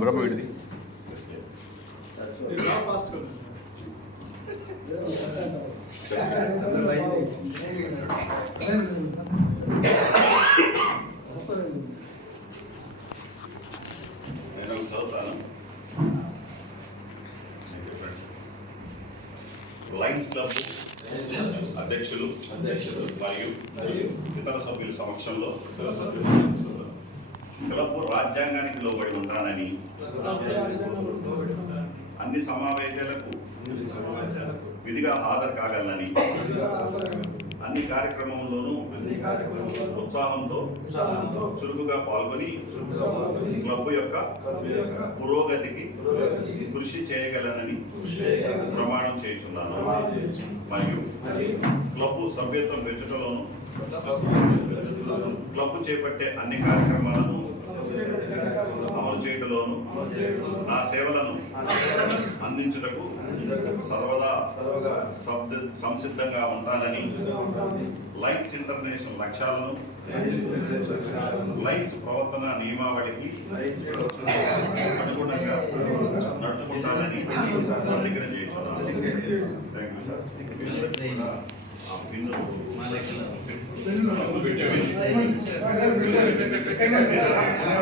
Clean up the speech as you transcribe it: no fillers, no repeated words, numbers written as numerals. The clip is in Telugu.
బ్రహ్మవిడిది లయన్స్ క్లబ్ అధ్యక్షులు మరియు ఇతర సభ్యుల సమక్షంలో క్లబ్ రాజ్యాంగానికి లోబడి ఉంటానని అన్ని సమావేశాలకు విధిగా హాజరు కాగలనని అన్ని కార్యక్రమంలోనూ ఉత్సాహంతో చురుకుగా పాల్గొని క్లబ్ యొక్క పురోగతికి కృషి చేయగలనని ప్రమాణం చేయుచున్నాను మరియు క్లబ్ సభ్యత్వం పెంచుటలోను క్లబ్ చేపట్టే అన్ని కార్యక్రమాలను అమలు చేయటలోను నా సేవలను అందించుటకు సర్వదా సంసిద్ధంగా ఉంటానని లైన్స్ ఇంటర్నేషనల్ లక్ష్యాలను లైన్స్ ప్రవర్తన నియమావళికి అనుగుణంగా నడుచుకుంటానని ప్రతిజ్ఞ చేస్తున్నాను. Thank you sir.